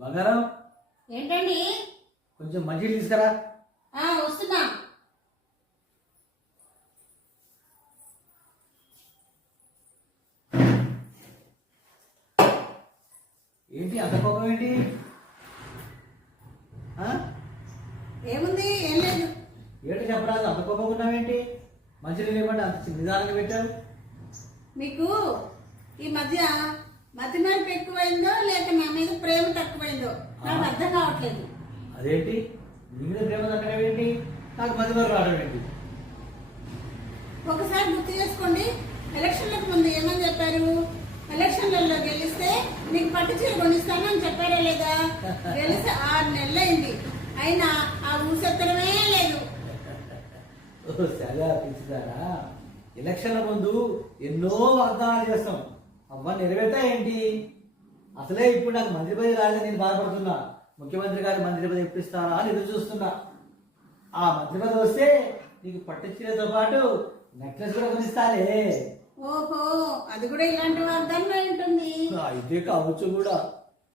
బంగారం ఏంటండి? కొంచెం మంచిగా తీసుకురా. వస్తున్నా. ఏంటి అంత కోపం ఏంటి? ఏముంది? ఏం లేదు. ఏంటి చెప్పరాదు, అంత కోపం ఉన్నావేంటి? మంచిగా లేకుండా అంత నిదానంగా పెట్టావు. మీకు ఈ మధ్య మతి మార్పు ఎక్కువైందో లేక నా మీద ప్రేమ తక్కువైందో నాకు అర్థం కావట్లేదు. అదేంటి నీ మీద ప్రేమ తగ్గడం ఏంటి, నాకు మధ్య వరకు రావడం ఏంటి? ఒకసారి గుర్తు చేసుకోండి. ఎలక్షన్లకు ముందు ఏమని చెప్పారు? ఎలక్షన్లలో గెలిస్తే నీకు పట్టు చీర కొనిస్తానని చెప్పారా లేదా? గెలిస్తే 6 నెలలైంది, అయినా ఆ ఊసెత్తడమే లేదు. సగా పిలుచుదారా, ఎలక్షన్ల ముందు ఎన్నో వాగ్దానాలు చేస్తాం, అవ్వ నెరవేర్తా ఏంటి? అసలే ఇప్పుడు నాకు మంత్రి పదవి రాదని నేను బాధపడుతున్నా. ముఖ్యమంత్రి గారు మంత్రి పదవి ఇప్పిస్తారా అని ఎదురు చూస్తున్నా. ఆ మంత్రి పదవి వస్తే నీకు పట్టించడంతో పాటు నెక్లెస్ కూడా కొనిస్తాలే. ఓహో, అది కూడా ఇలాంటి వాగ్దానం ఉంటుంది. అయితే కావచ్చు కూడా.